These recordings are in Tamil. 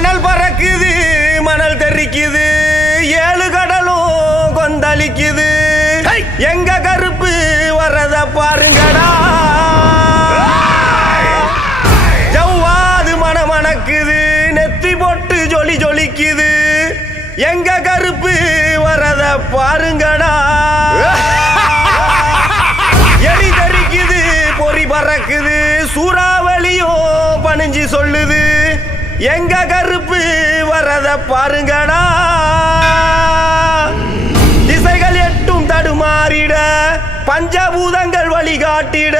அனல் பறக்குது மணல் தெரிக்குது ஏழு கடலும் கொந்தளிக்குது எங்க கருப்பு வரத பாருங்கடா ஜவ்வாது மணமணக்குது நெத்தி போட்டு ஜொலி ஜொலிக்குது எங்க கருப்பு வரத பாருங்கடா எலி தெரிக்குது பொறி பறக்குது சூறாவளியும் பணிஞ்சு சொல்லுது எங்க கருப்பு வரத பாருங்கடா திசைகள் எட்டும் தடுமாறிட பஞ்சபூதங்கள் வழிகாட்டிட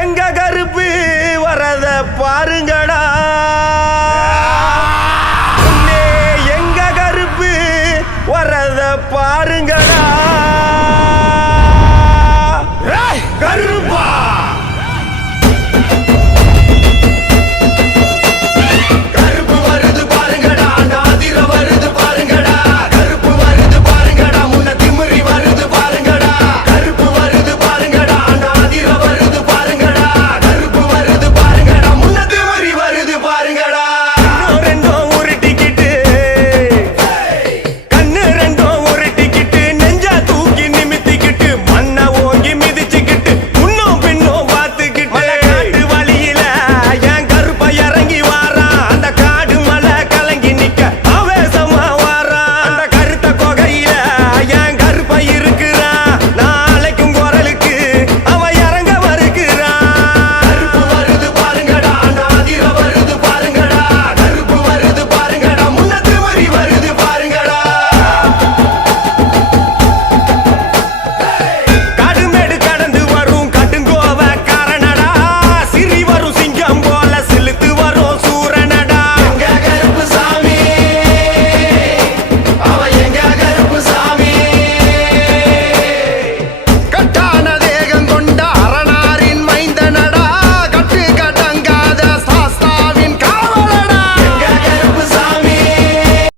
எங்க கருப்பு வரத பாருங்கடா